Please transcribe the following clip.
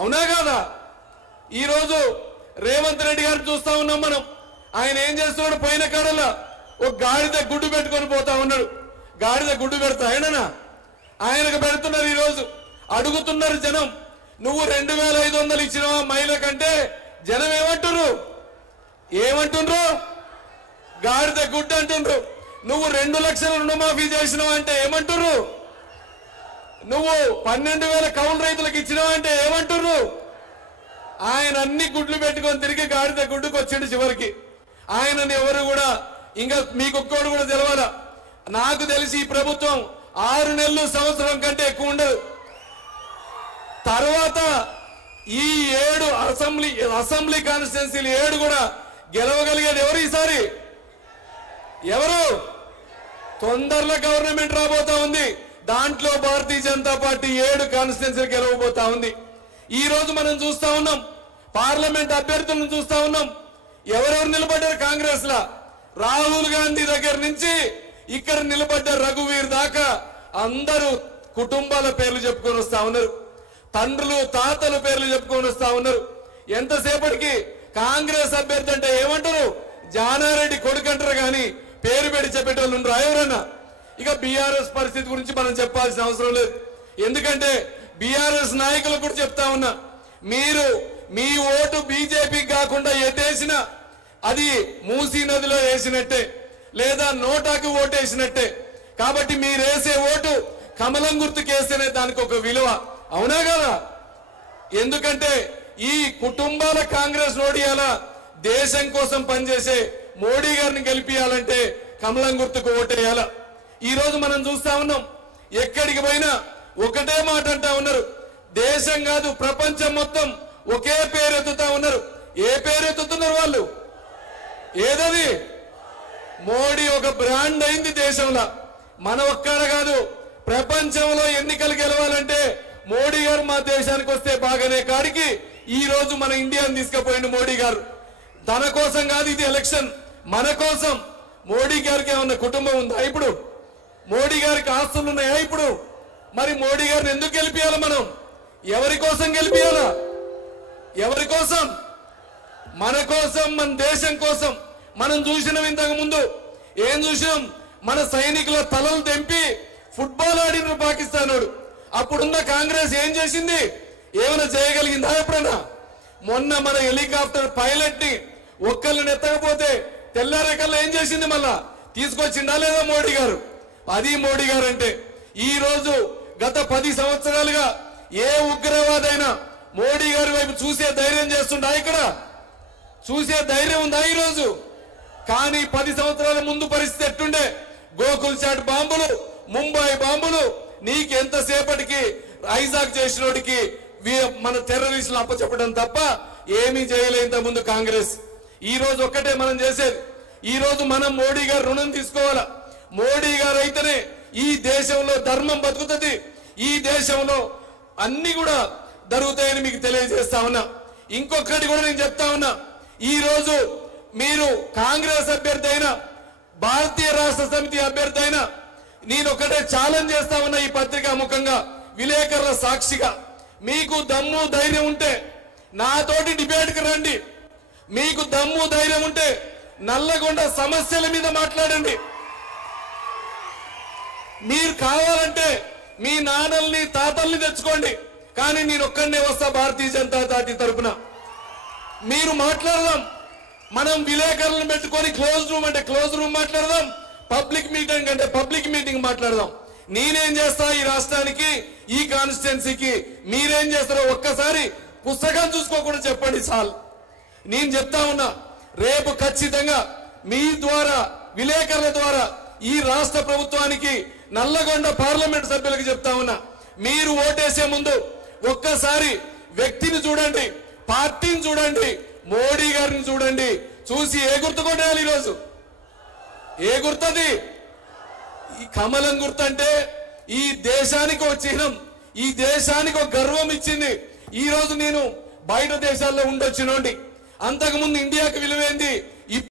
అవునా కాదా? ఈ రోజు రేవంత్ రెడ్డి గారు చూస్తా ఉన్నాం మనం. ఆయన ఏం చేస్తున్నాడు? పోయిన కాడలా ఒక గాడిద గుడ్డు పెట్టుకొని పోతా ఉన్నాడు. గాడిద గుడ్డు పెడతా ఆయనకు పెడుతున్నారు. ఈ రోజు అడుగుతున్నారు జనం, నువ్వు 2500 ఇచ్చినవా మహిళ కంటే? జనం ఏమంటుండ్రు? గాడిద గుడ్డు అంటుండ్రు. నువ్వు 2 లక్షల రుణమాఫీ చేసినావు అంటే ఏమంటుర్రు? నువ్వు 12,000 కౌలు రైతులకు ఇచ్చినావు అంటే ఏమంటుర్రు? ఆయన అన్ని గుడ్లు పెట్టుకొని తిరిగి గాడిద గుడ్డుకు వచ్చిండు. చివరికి ఆయనని ఎవరు కూడా ఇంకా మీకొక్కడు కూడా తెలవాలా. నాకు తెలిసి ఈ ప్రభుత్వం 6 నెలలు సంవత్సరం కంటే ఎక్కువ ఉండదు. తర్వాత ఈ 7 అసెంబ్లీ కాన్స్టిట్యున్సీలు 7 కూడా గెలవగలిగేది ఎవరు ఈసారి? ఎవరు? తొందరలో గవర్నమెంట్ రాబోతా ఉంది. దాంట్లో భారతీయ జనతా పార్టీ 7 కాన్స్టిట్యున్సీలు గెలవబోతా ఉంది. ఈ రోజు మనం చూస్తా ఉన్నాం, పార్లమెంట్ అభ్యర్థులను చూస్తా ఉన్నాం. ఎవరెవరు నిలబడ్డారు కాంగ్రెస్ లా? రాహుల్ గాంధీ దగ్గర నుంచి ఇక్కడ నిలబడ్డ రఘువీర్ దాకా అందరూ కుటుంబాల పేర్లు చెప్పుకొని వస్తా ఉన్నారు. తండ్రులు తాతల పేర్లు చెప్పుకొని వస్తా ఉన్నారు. ఎంతసేపటికి కాంగ్రెస్ అభ్యర్థి అంటే ఏమంటారు? జానారెడ్డి కొడుకు అంటారు కానీ పేరు పెట్టి చెప్పేటోళ్ళు ఉండరు ఎవరన్నా. ఇక బీఆర్ఎస్ పరిస్థితి గురించి మనం చెప్పాల్సిన అవసరం లేదు. ఎందుకంటే బీఆర్ఎస్ నాయకులు కూడా చెప్తా ఉన్నా, మీరు మీ ఓటు బీజేపీకి కాకుండా ఎటేసినా అది మూసీ నదిలో వేసినట్టే, లేదా నోటాకి ఓటు వేసినట్టే. కాబట్టి మీరేసే ఓటు కమలం గుర్తుకేస్తేనే దానికి ఒక విలువ. అవునా కదా? ఎందుకంటే ఈ కుటుంబాల కాంగ్రెస్ ఓడియాలా దేశం కోసం పనిచేసే మోడీ గారిని గెలిపియాలంటే కమలం గుర్తుకు ఓటేయాల. ఈ రోజు మనం చూస్తా ఉన్నాం, ఎక్కడికి పోయినా ఒకటే మాట అంటా ఉన్నారు. దేశం కాదు ప్రపంచం మొత్తం ఒకే పేరు ఎత్తుతా ఉన్నారు. ఏ పేరు ఎత్తుతున్నారు వాళ్ళు? ఏదది? మోడీ ఒక బ్రాండ్ అయింది దేశంలో. మన ఒక్కడ కాదు, ప్రపంచంలో ఎన్నికలు గెలవాలంటే మోడీ గారు మా దేశానికి వస్తే బాగానే కాడికి ఈ రోజు మన ఇండియాని తీసుకుపోయింది మోడీ గారు. తన కోసం కాదు ఇది ఎలక్షన్, మన కోసం. మోడీ గారికి ఏమన్నా కుటుంబం ఉందా ఇప్పుడు? మోడీ గారికి ఆస్తులు ఉన్నాయా ఇప్పుడు? మరి మోడీ గారిని ఎందుకు గెలిపియాలి మనం? ఎవరి కోసం గెలిపియాలా? ఎవరి కోసం? మన కోసం, మన దేశం కోసం. మనం చూసినాం ఇంతకు ముందు, ఏం చూసినాం? మన సైనికుల తలలు తెంపి ఫుట్బాల్ ఆడిన పాకిస్తాన్ వాడు. అప్పుడున్న కాంగ్రెస్ ఏం చేసింది? ఏమైనా చేయగలిగిందా ఎప్పుడన్నా? మొన్న మన హెలికాప్టర్ పైలట్ ని ఒక్కళ్ళని ఎత్తకపోతే తెల్లారేకల్లా ఏం చేసింది? మళ్ళా తీసుకొచ్చిండా లేదా మోడీ గారు? అది మోడీ గారు అంటే. ఈ రోజు గత 10 సంవత్సరాలుగా ఏ ఉగ్రవాదైనా మోడీ గారి వైపు చూసే ధైర్యం చేస్తుండా? ఇక్కడ చూసే ధైర్యం ఉందా ఈ రోజు? కానీ 10 సంవత్సరాల ముందు పరిస్థితి ఎట్టుండే? గోకుల్ చాట్ బాంబులు, ముంబై బాంబులు, నీకెంతసేపటికి ఐజాక్ చేసినోడికి మన టెర్రరిస్టులు అప్పచెప్పడం తప్ప ఏమీ చేయలేదు ముందు కాంగ్రెస్. ఈ రోజు ఒక్కటే మనం చేసేది, ఈ రోజు మనం మోడీ గారు రుణం తీసుకోవాలా. మోడీ గారు అయితేనే ఈ దేశంలో ధర్మం బతుకుతుంది, ఈ దేశంలో అన్ని కూడా జరుగుతాయని మీకు తెలియజేస్తా ఉన్నా. ఇంకొకటి కూడా నేను చెప్తా ఉన్నా, ఈ రోజు మీరు కాంగ్రెస్ అభ్యర్థి అయినా, భారతీయ రాష్ట్ర సమితి అభ్యర్థి అయినా, నేను ఒకటే ఛాలెంజ్ చేస్తా ఉన్నా ఈ పత్రికా ముఖంగా, విలేకరుల సాక్షిగా. మీకు దమ్ము ధైర్యం ఉంటే నాతోటి డిబేట్కి రండి. మీకు దమ్ము ధైర్యం ఉంటే నల్లగొండ సమస్యల మీద మాట్లాడండి. మీరు కావాలంటే మీ నాన్నల్ని తాతల్ని తెచ్చుకోండి, కానీ నేను ఒక్కడే వస్తా భారతీయ జనతా పార్టీ తరఫున. మీరు మాట్లాడదాం, మనం విలేకరులను పెట్టుకొని క్లోజ్ రూమ్ అంటే క్లోజ్ రూమ్ మాట్లాడదాం, పబ్లిక్ మీటింగ్ అంటే పబ్లిక్ మీటింగ్ మాట్లాడదాం. నేనేం చేస్తా ఈ రాష్ట్రానికి, ఈ కాన్స్టిట్యున్సీకి, మీరేం చేస్తారో ఒక్కసారి పుస్తకం చూసుకోకుండా చెప్పండి చాలు. నేను చెప్తా ఉన్నా, రేపు ఖచ్చితంగా మీ ద్వారా, విలేకరుల ద్వారా ఈ రాష్ట్ర ప్రభుత్వానికి, నల్లగొండ పార్లమెంట్ సభ్యులకు చెప్తా ఉన్నా, మీరు ఓటేసే ముందు ఒక్కసారి వ్యక్తిని చూడండి, పార్టీని చూడండి, మోడీ గారిని చూడండి. చూసి ఏ గుర్తు కొట్టేయాలి? ఈరోజు ఏ గుర్తది? ఈ కమలం గుర్తు అంటే ఈ దేశానికి ఒక చిహ్నం, ఈ దేశానికి ఒక గర్వం ఇచ్చింది. ఈ రోజు నేను బయట దేశాల్లో ఉండొచ్చినోండి, అంతకుముందు ఇండియాకి విలువైంది